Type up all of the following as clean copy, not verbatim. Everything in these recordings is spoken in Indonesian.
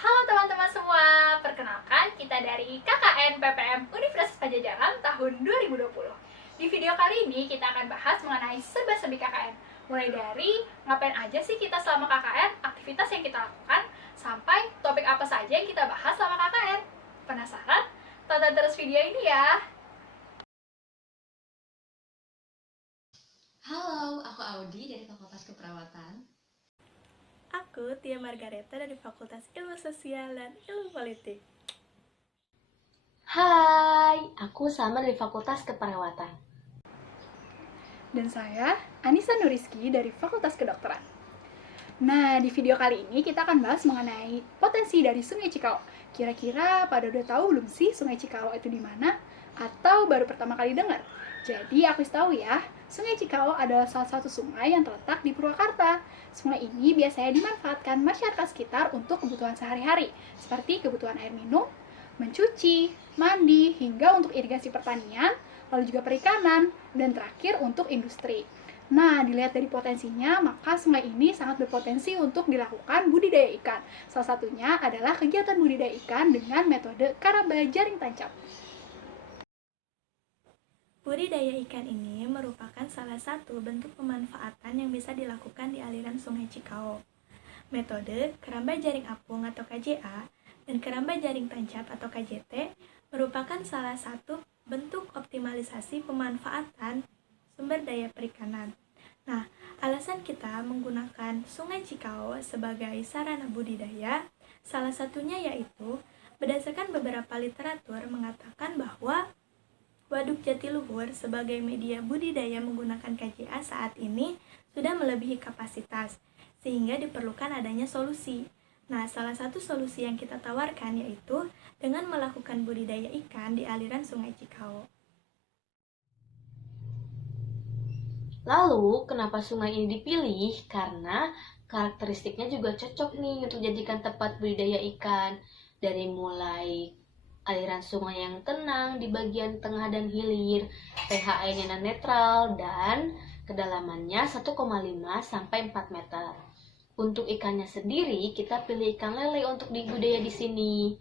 Halo teman-teman semua, perkenalkan kita dari KKN PPM Universitas Padjadjaran tahun 2020. Di video kali ini kita akan bahas mengenai serba-serbi KKN. Mulai dari ngapain aja sih kita selama KKN, aktivitas yang kita lakukan, sampai topik apa saja yang kita bahas selama KKN. Penasaran? Tonton terus video ini ya! Halo, aku Audi dari Fakultas Keperawatan. Aku Tia Margareta dari Fakultas Ilmu Sosial dan Ilmu Politik. Hai, aku Salma dari Fakultas Keperawatan. Dan saya, Anissa Nuriski dari Fakultas Kedokteran. Nah, di video kali ini kita akan bahas mengenai potensi dari Sungai Cikau. Kira-kira pada udah tahu belum sih Sungai Cikau itu di mana? Atau baru pertama kali dengar? Jadi aku tahu ya, Sungai Cikau adalah salah satu sungai yang terletak di Purwakarta. Sungai ini biasanya dimanfaatkan masyarakat sekitar untuk kebutuhan sehari-hari, seperti kebutuhan air minum, mencuci, mandi, hingga untuk irigasi pertanian, lalu juga perikanan, dan terakhir untuk industri. Nah, dilihat dari potensinya, maka sungai ini sangat berpotensi untuk dilakukan budidaya ikan. Salah satunya adalah kegiatan budidaya ikan dengan metode karamba jaring tancap. Budidaya ikan ini merupakan salah satu bentuk pemanfaatan yang bisa dilakukan di aliran Sungai Cikau. Metode keramba jaring apung atau KJA dan keramba jaring tancap atau KJT merupakan salah satu bentuk optimalisasi pemanfaatan sumber daya perikanan. Nah, alasan kita menggunakan Sungai Cikau sebagai sarana budidaya, salah satunya yaitu berdasarkan beberapa literatur mengatakan bahwa Waduk Jatiluhur sebagai media budidaya menggunakan KJA saat ini sudah melebihi kapasitas, sehingga diperlukan adanya solusi. Nah, salah satu solusi yang kita tawarkan yaitu dengan melakukan budidaya ikan di aliran Sungai Cikau. Lalu, kenapa sungai ini dipilih? Karena karakteristiknya juga cocok nih untuk jadikan tempat budidaya ikan. Dari mulai aliran sungai yang tenang di bagian tengah dan hilir, pH airnya netral, dan kedalamannya 1,5 sampai 4 meter. Untuk ikannya sendiri, kita pilih ikan lele untuk dibudidaya di sini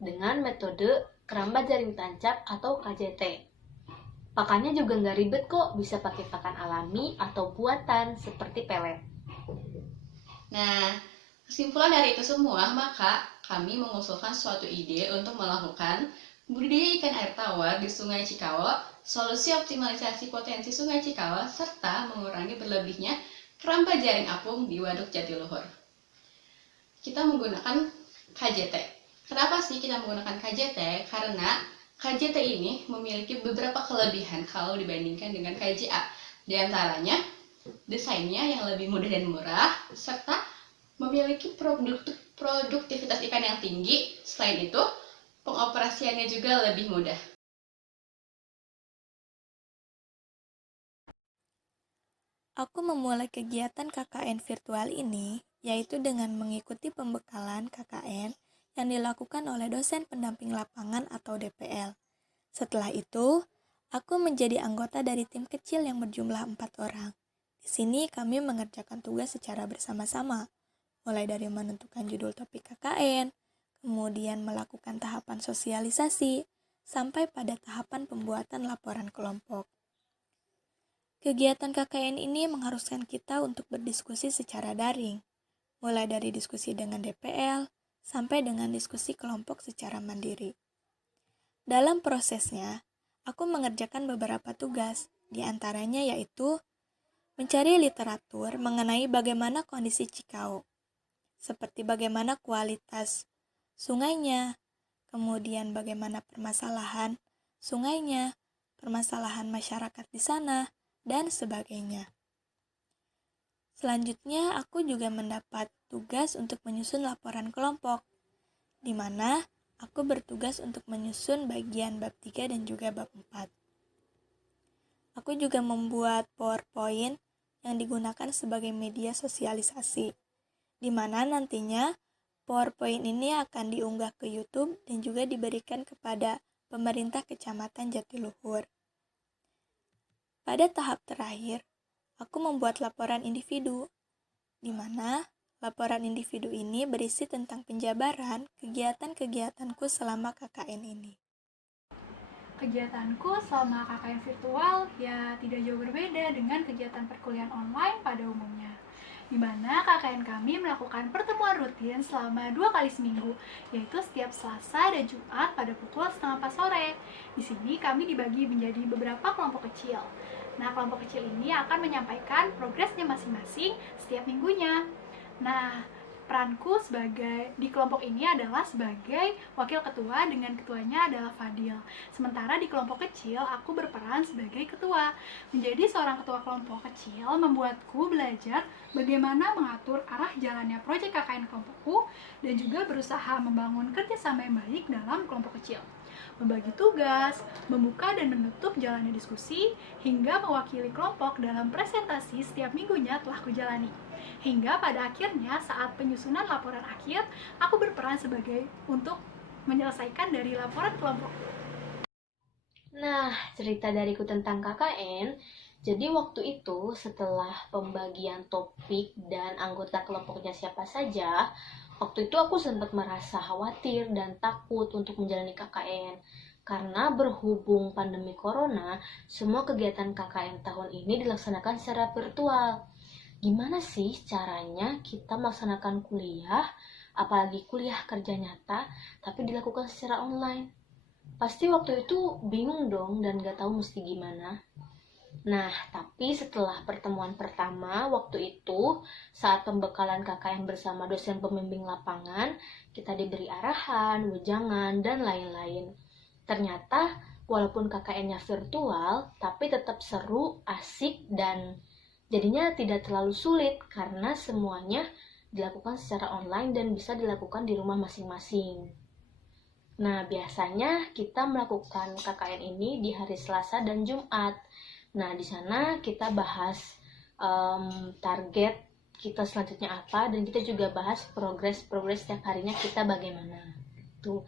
dengan metode keramba jaring tancap atau KJT. Pakannya juga nggak ribet kok, bisa pakai pakan alami atau buatan seperti pelet. Nah, kesimpulan dari itu semua, maka kami mengusulkan suatu ide untuk melakukan budidaya ikan air tawar di Sungai Cikau, solusi optimalisasi potensi Sungai Cikau, serta mengurangi berlebihnya keramba jaring apung di Waduk Jatiluhur. Kita menggunakan KJT. Kenapa sih kita menggunakan KJT? Karena KJT ini memiliki beberapa kelebihan kalau dibandingkan dengan KJA. Di antaranya, desainnya yang lebih mudah dan murah, serta memiliki produktivitas ikan yang tinggi. Selain itu, pengoperasiannya juga lebih mudah. Aku memulai kegiatan KKN virtual ini yaitu dengan mengikuti pembekalan KKN yang dilakukan oleh dosen pendamping lapangan atau DPL. Setelah itu, aku menjadi anggota dari tim kecil yang berjumlah 4 orang. Di sini kami mengerjakan tugas secara bersama-sama, mulai dari menentukan judul topik KKN, kemudian melakukan tahapan sosialisasi, sampai pada tahapan pembuatan laporan kelompok. Kegiatan KKN ini mengharuskan kita untuk berdiskusi secara daring, mulai dari diskusi dengan DPL, sampai dengan diskusi kelompok secara mandiri. Dalam prosesnya, aku mengerjakan beberapa tugas, di antaranya yaitu mencari literatur mengenai bagaimana kondisi Cikau, seperti bagaimana kualitas sungainya, kemudian bagaimana permasalahan sungainya, permasalahan masyarakat di sana, dan sebagainya. Selanjutnya, aku juga mendapat tugas untuk menyusun laporan kelompok, di mana aku bertugas untuk menyusun bagian bab 3 dan juga bab 4. Aku juga membuat PowerPoint yang digunakan sebagai media sosialisasi, di mana nantinya PowerPoint ini akan diunggah ke YouTube dan juga diberikan kepada pemerintah Kecamatan Jatiluhur. Pada tahap terakhir, aku membuat laporan individu, di mana Laporan individu ini berisi tentang penjabaran kegiatan-kegiatanku selama KKN ini. Kegiatanku selama KKN virtual ya tidak jauh berbeda dengan kegiatan perkuliahan online pada umumnya, di mana KKN kami melakukan pertemuan rutin selama 2 kali seminggu, yaitu setiap Selasa dan Jumat pada pukul 3:30 sore. Di sini kami dibagi menjadi beberapa kelompok kecil. Nah, kelompok kecil ini akan menyampaikan progresnya masing-masing setiap minggunya. Nah, peranku di kelompok ini adalah sebagai wakil ketua, dengan ketuanya adalah Fadil. Sementara di kelompok kecil, aku berperan sebagai ketua. Menjadi seorang ketua kelompok kecil membuatku belajar bagaimana mengatur arah jalannya proyek KKN kelompokku dan juga berusaha membangun kerjasama yang baik dalam kelompok kecil. Membagi tugas, membuka dan menutup jalannya diskusi, hingga mewakili kelompok dalam presentasi setiap minggunya telah kujalani. Hingga pada akhirnya saat penyusunan laporan akhir, aku berperan sebagai untuk menyelesaikan dari laporan kelompok. Nah, cerita dariku tentang KKN, jadi waktu itu setelah pembagian topik dan anggota kelompoknya siapa saja, waktu itu aku sempat merasa khawatir dan takut untuk menjalani KKN. Karena berhubung pandemi corona, semua kegiatan KKN tahun ini dilaksanakan secara virtual. Gimana sih caranya kita melaksanakan kuliah, apalagi kuliah kerja nyata, tapi dilakukan secara online? Pasti waktu itu bingung dong dan gak tahu mesti gimana. Nah, tapi setelah pertemuan pertama waktu itu, saat pembekalan KKN bersama dosen pembimbing lapangan, kita diberi arahan, wejangan, dan lain-lain. Ternyata, walaupun KKN-nya virtual, tapi tetap seru, asik, dan jadinya tidak terlalu sulit karena semuanya dilakukan secara online dan bisa dilakukan di rumah masing-masing. Nah, biasanya kita melakukan KKN ini di hari Selasa dan Jumat. Nah, di sana kita bahas target kita selanjutnya apa, dan kita juga bahas progres setiap harinya kita bagaimana. Tuh.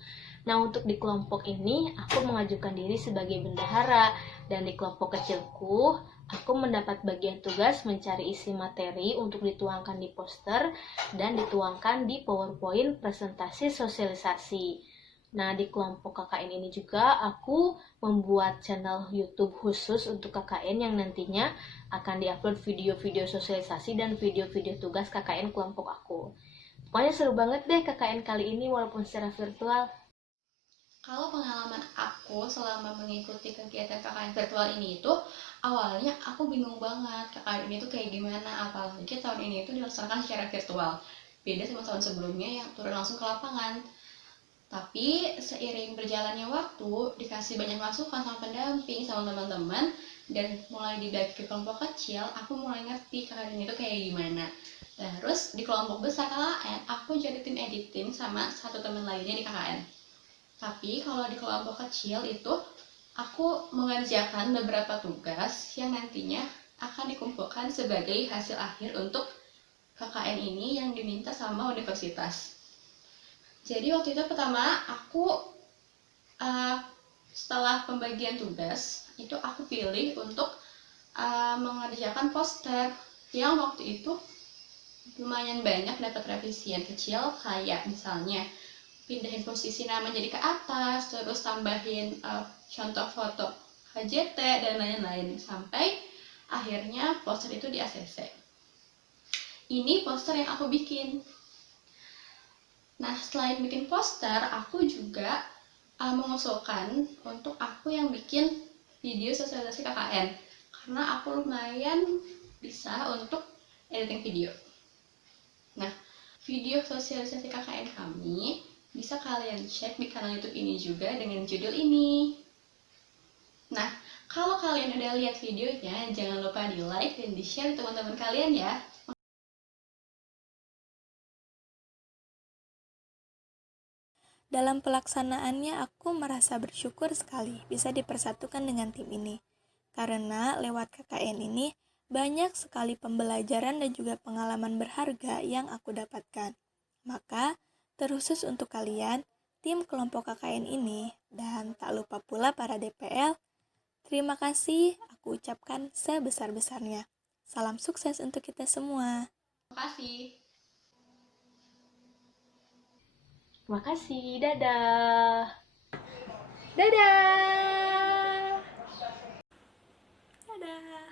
Nah, untuk di kelompok ini, aku mengajukan diri sebagai bendahara, dan di kelompok kecilku, aku mendapat bagian tugas mencari isi materi untuk dituangkan di poster dan dituangkan di PowerPoint presentasi sosialisasi. Nah, di kelompok KKN ini juga aku membuat channel YouTube khusus untuk KKN yang nantinya akan diupload video-video sosialisasi dan video-video tugas KKN kelompok aku. Pokoknya seru banget deh KKN kali ini walaupun secara virtual. Kalau pengalaman aku selama mengikuti kegiatan KKN virtual ini itu, awalnya aku bingung banget KKN ini tuh kayak gimana, apalagi tahun ini itu dilaksanakan secara virtual. Beda sama tahun sebelumnya yang turun langsung ke lapangan. Tapi seiring berjalannya waktu, dikasih banyak masukan sama pendamping, sama teman-teman, dan mulai dibagi ke kelompok kecil, aku mulai ngerti KKN itu kayak gimana. Terus di kelompok besar KKN, aku jadi tim editing sama satu teman lainnya di KKN. Tapi kalau di kelompok kecil itu, aku mengerjakan beberapa tugas yang nantinya akan dikumpulkan sebagai hasil akhir untuk KKN ini yang diminta sama universitas. Jadi waktu itu pertama aku setelah pembagian tugas itu aku pilih untuk mengerjakan poster yang waktu itu lumayan banyak dapat revisian kecil, kayak misalnya pindahin posisi nama jadi ke atas, terus tambahin contoh foto HJT dan lain-lain, sampai akhirnya poster itu di ACC. Ini poster yang aku bikin. Nah, selain bikin poster, aku juga mengusulkan untuk aku yang bikin video sosialisasi KKN, karena aku lumayan bisa untuk editing video. Nah, video sosialisasi KKN kami bisa kalian cek di kanal YouTube ini juga dengan judul ini. Nah, kalau kalian udah lihat videonya, jangan lupa di like dan di share teman-teman kalian ya. Dalam pelaksanaannya, aku merasa bersyukur sekali bisa dipersatukan dengan tim ini. Karena lewat KKN ini, banyak sekali pembelajaran dan juga pengalaman berharga yang aku dapatkan. Maka, terkhusus untuk kalian, tim kelompok KKN ini, dan tak lupa pula para DPL, terima kasih aku ucapkan sebesar-besarnya. Salam sukses untuk kita semua. Terima kasih. Terima kasih, dadah. Dadah! Dadah!